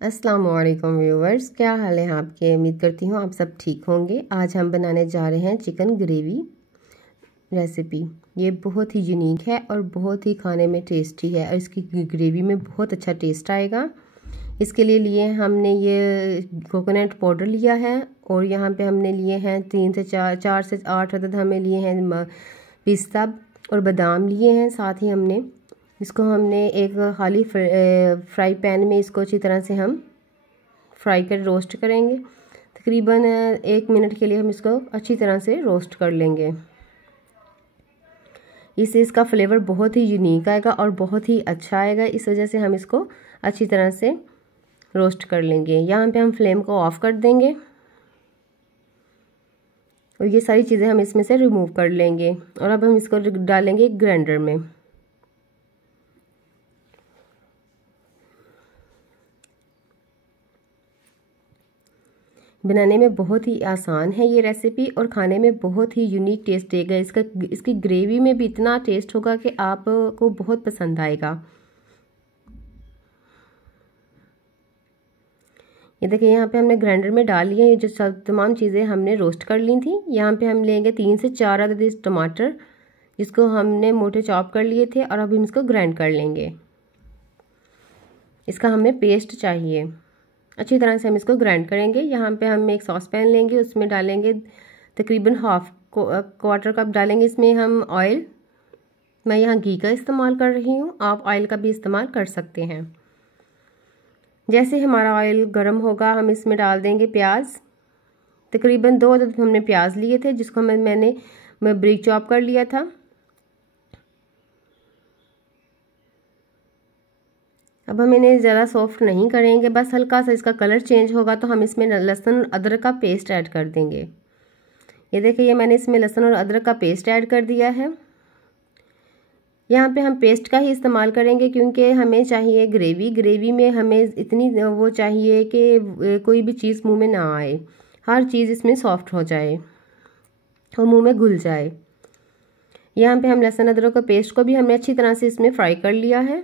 अस्सलाम वालेकुम व्यूवर्स, क्या हाल है आपके। उम्मीद करती हूँ आप सब ठीक होंगे। आज हम बनाने जा रहे हैं चिकन ग्रेवी रेसिपी। ये बहुत ही यूनिक है और बहुत ही खाने में टेस्टी है और इसकी ग्रेवी में बहुत अच्छा टेस्ट आएगा। इसके लिए हमने ये कोकोनट पाउडर लिया है और यहाँ पे हमने लिए हैं 3 से 4 से 8 अदद हमें लिए हैं पिस्ता और बादाम लिए हैं। साथ ही हमने एक खाली फ्राई पैन में इसको अच्छी तरह से हम फ्राई कर रोस्ट करेंगे। तकरीबन 1 मिनट के लिए हम इसको अच्छी तरह से रोस्ट कर लेंगे। इससे इसका फ्लेवर बहुत ही यूनिक आएगा और बहुत ही अच्छा आएगा। इस वजह से हम इसको अच्छी तरह से रोस्ट कर लेंगे। यहाँ पे हम फ्लेम को ऑफ कर देंगे और ये सारी चीज़ें हम इसमें से रिमूव कर लेंगे। और अब हम इसको डालेंगे ग्राइंडर में। बनाने में बहुत ही आसान है ये रेसिपी और खाने में बहुत ही यूनिक टेस्ट देगा। इसकी ग्रेवी में भी इतना टेस्ट होगा कि आपको बहुत पसंद आएगा। ये देखिए, यहाँ पे हमने ग्राइंडर में डाल लिया ये जो तमाम चीज़ें हमने रोस्ट कर ली थी। यहाँ पे हम लेंगे 3 से 4 अदद टमाटर, जिसको हमने मोटे चॉप कर लिए थे, और अब हम इसको ग्राइंड कर लेंगे। इसका हमें पेस्ट चाहिए। अच्छी तरह से हम इसको ग्राइंड करेंगे। यहाँ पे हम एक सॉस पैन लेंगे, उसमें डालेंगे तकरीबन क्वार्टर कप डालेंगे इसमें हम ऑयल। मैं यहाँ घी का इस्तेमाल कर रही हूँ, आप ऑयल का भी इस्तेमाल कर सकते हैं। जैसे हमारा ऑयल गर्म होगा हम इसमें डाल देंगे प्याज। तकरीबन 2 अदद हमने प्याज लिए थे, जिसको मैंने बारीक चॉप कर लिया था। अब हम इन्हें ज़्यादा सॉफ्ट नहीं करेंगे, बस हल्का सा इसका कलर चेंज होगा तो हम इसमें लहसुन अदरक का पेस्ट ऐड कर देंगे। ये देखिए, मैंने इसमें लहसुन और अदरक का पेस्ट ऐड कर दिया है। यहाँ पे हम पेस्ट का ही इस्तेमाल करेंगे क्योंकि हमें चाहिए ग्रेवी में हमें इतनी वो चाहिए कि कोई भी चीज़ मुंह में ना आए, हर चीज़ इसमें सॉफ्ट हो जाए और मुंह में घुल जाए। यहाँ पे हम लहसुन अदरक का पेस्ट को भी हमने अच्छी तरह से इसमें फ्राई कर लिया है।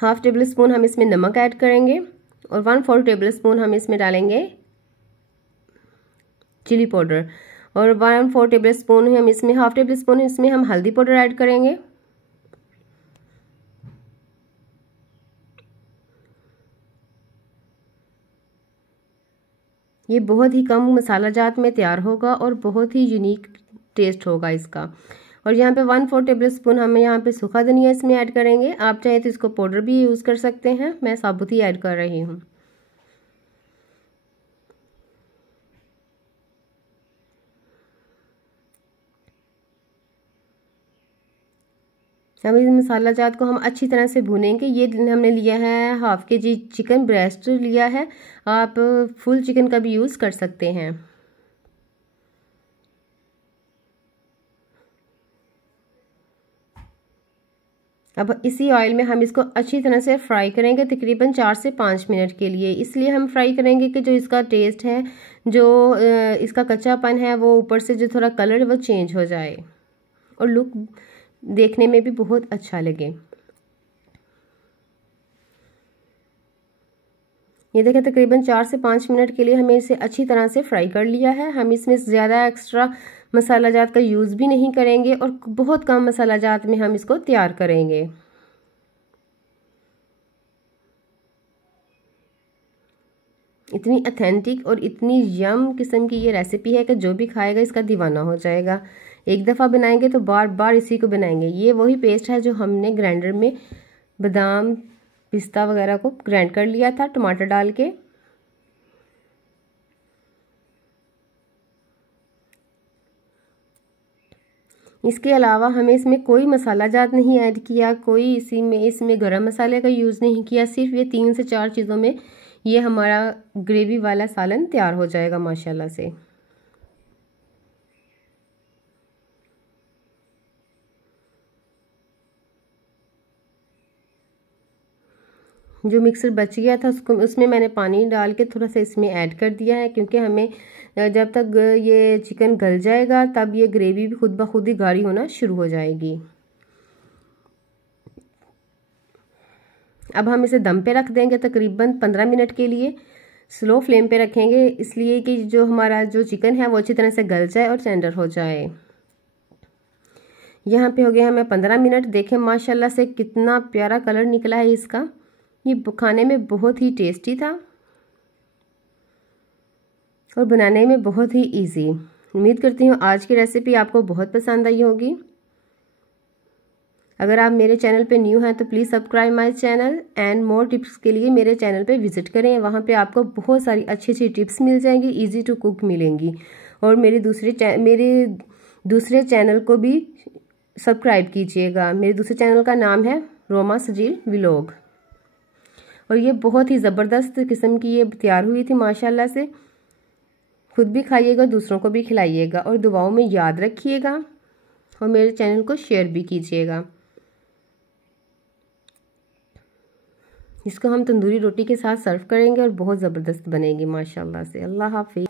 हाफ टेबल स्पून हम इसमें नमक ऐड करेंगे और 1/4 टेबल स्पून हम इसमें डालेंगे चिली पाउडर, और 1/4 टेबल स्पून हम इसमें हाफ टेबल स्पून इसमें हम हल्दी पाउडर ऐड करेंगे। ये बहुत ही कम मसाला जात में तैयार होगा और बहुत ही यूनिक टेस्ट होगा इसका। और यहाँ पे 1/4 टेबल स्पून हम यहाँ पे सूखा धनिया इसमें ऐड करेंगे। आप चाहे तो इसको पाउडर भी यूज़ कर सकते हैं, मैं साबुत ही ऐड कर रही हूँ। अब इस मसाला जात को हम अच्छी तरह से भूनेंगे। ये हमने लिया है हाफ के जी चिकन ब्रेस्ट लिया है, आप फुल चिकन का भी यूज़ कर सकते हैं। अब इसी ऑयल में हम इसको अच्छी तरह से फ्राई करेंगे तकरीबन 4 से 5 मिनट के लिए। इसलिए हम फ्राई करेंगे कि जो इसका टेस्ट है, जो इसका कच्चापन है, वो ऊपर से जो थोड़ा कलर वो चेंज हो जाए और लुक देखने में भी बहुत अच्छा लगे। ये देखें, तकरीबन 4 से 5 मिनट के लिए हमें इसे अच्छी तरह से फ्राई कर लिया है। हम इसमें ज़्यादा एक्स्ट्रा मसाला जात का यूज़ भी नहीं करेंगे और बहुत कम मसाला जात में हम इसको तैयार करेंगे। इतनी ऑथेंटिक और इतनी यम किस्म की ये रेसिपी है कि जो भी खाएगा इसका दीवाना हो जाएगा। एक दफ़ा बनाएंगे तो बार बार इसी को बनाएंगे। ये वही पेस्ट है जो हमने ग्राइंडर में बादाम पिस्ता वगैरह को ग्राइंड कर लिया था टमाटर डाल के। इसके अलावा हमें इसमें कोई मसाला जात नहीं ऐड किया, कोई इसमें गरम मसाले का यूज़ नहीं किया। सिर्फ ये 3 से 4 चीज़ों में ये हमारा ग्रेवी वाला सालन तैयार हो जाएगा माशाल्लाह से। जो मिक्सर बच गया था उसमें मैंने पानी डाल के थोड़ा सा इसमें ऐड कर दिया है, क्योंकि हमें जब तक ये चिकन गल जाएगा तब ये ग्रेवी भी खुद ब खुद ही गाढ़ी होना शुरू हो जाएगी। अब हम इसे दम पे रख देंगे तकरीबन 15 मिनट के लिए। स्लो फ्लेम पे रखेंगे इसलिए कि जो हमारा जो चिकन है वो अच्छी तरह से गल जाए और टेंडर हो जाए। यहाँ पे हो गया हमें 15 मिनट। देखें माशाल्लाह से कितना प्यारा कलर निकला है इसका। ये खाने में बहुत ही टेस्टी था और बनाने में बहुत ही इजी। उम्मीद करती हूँ आज की रेसिपी आपको बहुत पसंद आई होगी। अगर आप मेरे चैनल पे न्यू हैं तो please subscribe my channel and more tips के लिए मेरे चैनल पे विजिट करें। वहाँ पे आपको बहुत सारी अच्छी अच्छी टिप्स मिल जाएंगी, इजी टू कुक मिलेंगी। और मेरे दूसरे चैनल को भी सब्सक्राइब कीजिएगा। मेरे दूसरे चैनल का नाम है रोमा सजील व्लॉग। और ये बहुत ही ज़बरदस्त किस्म की ये तैयार हुई थी माशाल्लाह से। खुद भी खाइएगा, दूसरों को भी खिलाइएगा और दुआओं में याद रखिएगा और मेरे चैनल को शेयर भी कीजिएगा। इसको हम तंदूरी रोटी के साथ सर्व करेंगे और बहुत ज़बरदस्त बनेगी माशाल्लाह से। अल्लाह हाफिज़।